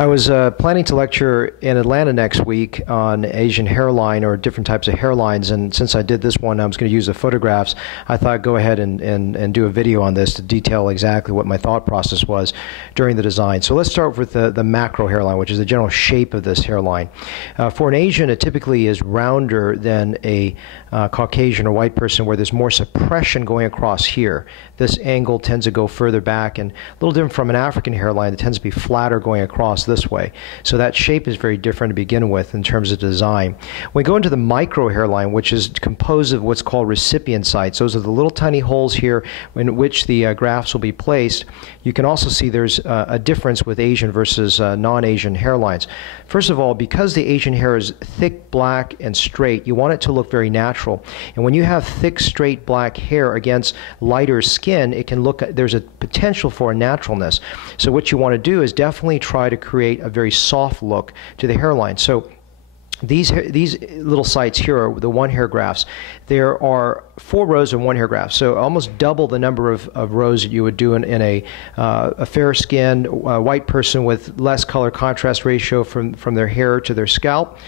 I was planning to lecture in Atlanta next week on Asian hairline or different types of hairlines, and since I did this one, I was going to use the photographs. I thought I'd go ahead and do a video on this to detail exactly what my thought process was during the design. So let's start with the macro hairline, which is the general shape of this hairline. For an Asian, it typically is rounder than a Caucasian or white person, where there's more suppression going across here. This angle tends to go further back, and a little different from an African hairline that tends to be flatter going across this way. So that shape is very different to begin with in terms of design. When we go into the micro hairline, which is composed of what's called recipient sites, those are the little tiny holes here in which the grafts will be placed. You can also see there's a difference with Asian versus non-Asian hairlines. First of all, because the Asian hair is thick, black, and straight, you want it to look very natural. And when you have thick, straight, black hair against lighter skin, it can look, there's a potential for a naturalness. So what you want to do is definitely try to create a very soft look to the hairline. So these little sites here are the one hair grafts. There are 4 rows of one hair grafts, so almost double the number of rows that you would do in a fair-skinned white person with less color contrast ratio from their hair to their scalp.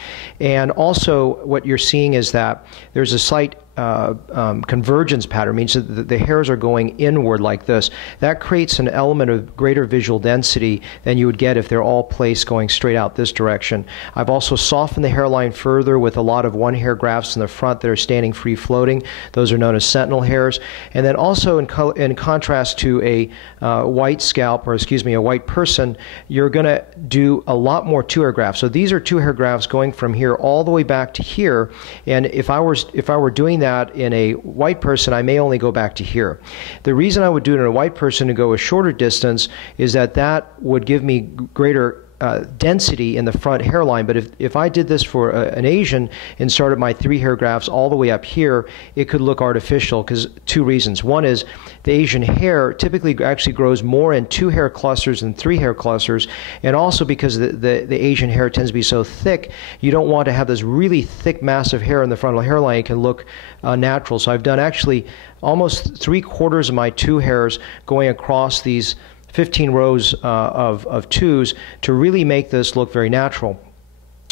And also what you're seeing is that there's a slight convergence pattern, means that the hairs are going inward like this. That creates an element of greater visual density than you would get if they're all placed going straight out this direction. I've also softened the hairline further with a lot of one hair grafts in the front that are standing free floating. Those are known as sentinel hairs. And then also in contrast to a white scalp, or excuse me, a white person, you're going to do a lot more 2 hair grafts. So these are 2 hair grafts going from here all the way back to here. And if I were doing that in a white person, I may only go back to here. The reason I would do it in a white person to go a shorter distance is that that would give me greater density in the front hairline. But if I did this for an Asian and started my 3 hair grafts all the way up here, it could look artificial because 2 reasons. One is the Asian hair typically actually grows more in 2 hair clusters than 3 hair clusters, and also because the Asian hair tends to be so thick, you don't want to have this really thick massive hair in the frontal hairline. It can look natural. So I've done actually almost 3/4 of my 2 hairs going across these 15 rows of 2s to really make this look very natural.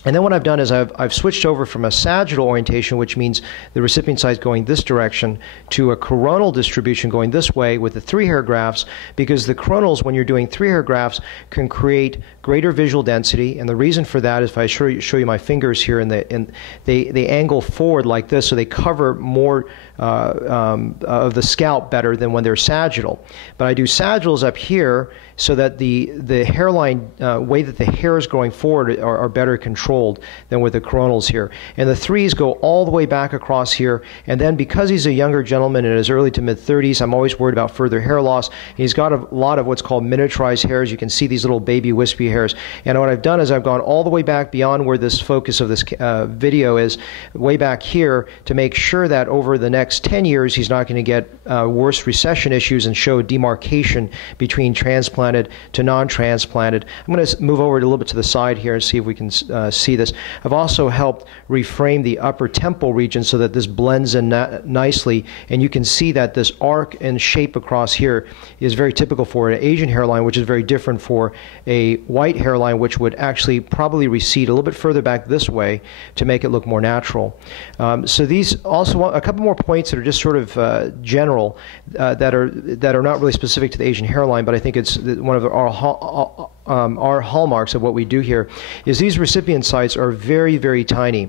And then what I've done is I've switched over from a sagittal orientation, which means the recipient side going this direction, to a coronal distribution going this way with the 3 hair grafts, because the coronals, when you're doing 3 hair grafts, can create greater visual density. And the reason for that is if I show you my fingers here, and they angle forward like this, so they cover more of the scalp better than when they're sagittal. But I do sagittals up here so that the hairline way that the hair is going forward are better controlled than with the coronals here. And the 3s go all the way back across here. And then because he's a younger gentleman in his early to mid-30s, I'm always worried about further hair loss. He's got a lot of what's called miniaturized hairs. You can see these little baby wispy hairs. And what I've done is I've gone all the way back beyond where this focus of this video is, way back here, to make sure that over the next 10 years he's not going to get worse recession issues and show demarcation between transplanted to non-transplanted. I'm going to move over a little bit to the side here and see if we can see this. I've also helped reframe the upper temple region so that this blends in nicely, and you can see that this arc and shape across here is very typical for an Asian hairline, which is very different for a white hairline, which would actually probably recede a little bit further back this way to make it look more natural. So these also, a couple more points that are just sort of general that are not really specific to the Asian hairline, but I think it's one of our hallmarks of what we do here, is these recipient sites are very, very tiny.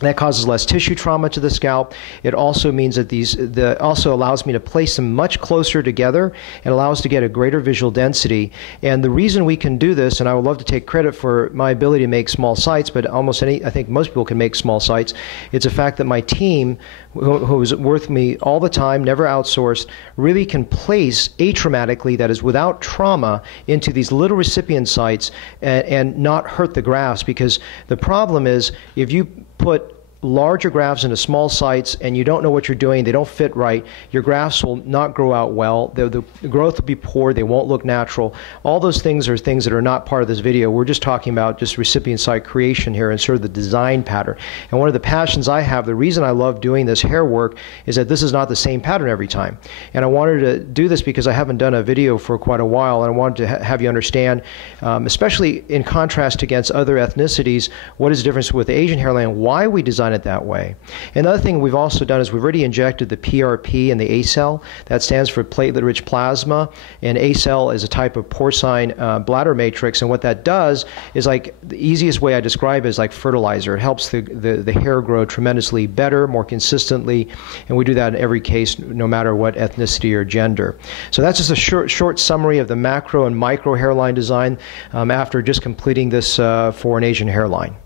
That causes less tissue trauma to the scalp. It also means that also allows me to place them much closer together and allows to get a greater visual density. And the reason we can do this, and I would love to take credit for my ability to make small sites, but I think most people can make small sites, it's a fact that my team, who's with me all the time, never outsourced, really can place atraumatically, that is without trauma, into these little recipient sites and not hurt the grafts. Because the problem is, if you put larger grafts into small sites and you don't know what you're doing, they don't fit right, your grafts will not grow out well, the growth will be poor, they won't look natural. All those things are things that are not part of this video. We're just talking about just recipient site creation here and sort of the design pattern. And one of the passions I have, the reason I love doing this hair work, is that this is not the same pattern every time. And I wanted to do this because I haven't done a video for quite a while, and I wanted to have you understand, especially in contrast against other ethnicities, what is the difference with the Asian hairline, why we design it that way. Another thing we've also done is we've already injected the PRP and the A cell. That stands for platelet-rich plasma, and A cell is a type of porcine bladder matrix, and what that does is, like, the easiest way I describe it is like fertilizer. It helps the hair grow tremendously better, more consistently, and we do that in every case, no matter what ethnicity or gender. So that's just a short summary of the macro and micro hairline design after just completing this for an Asian hairline.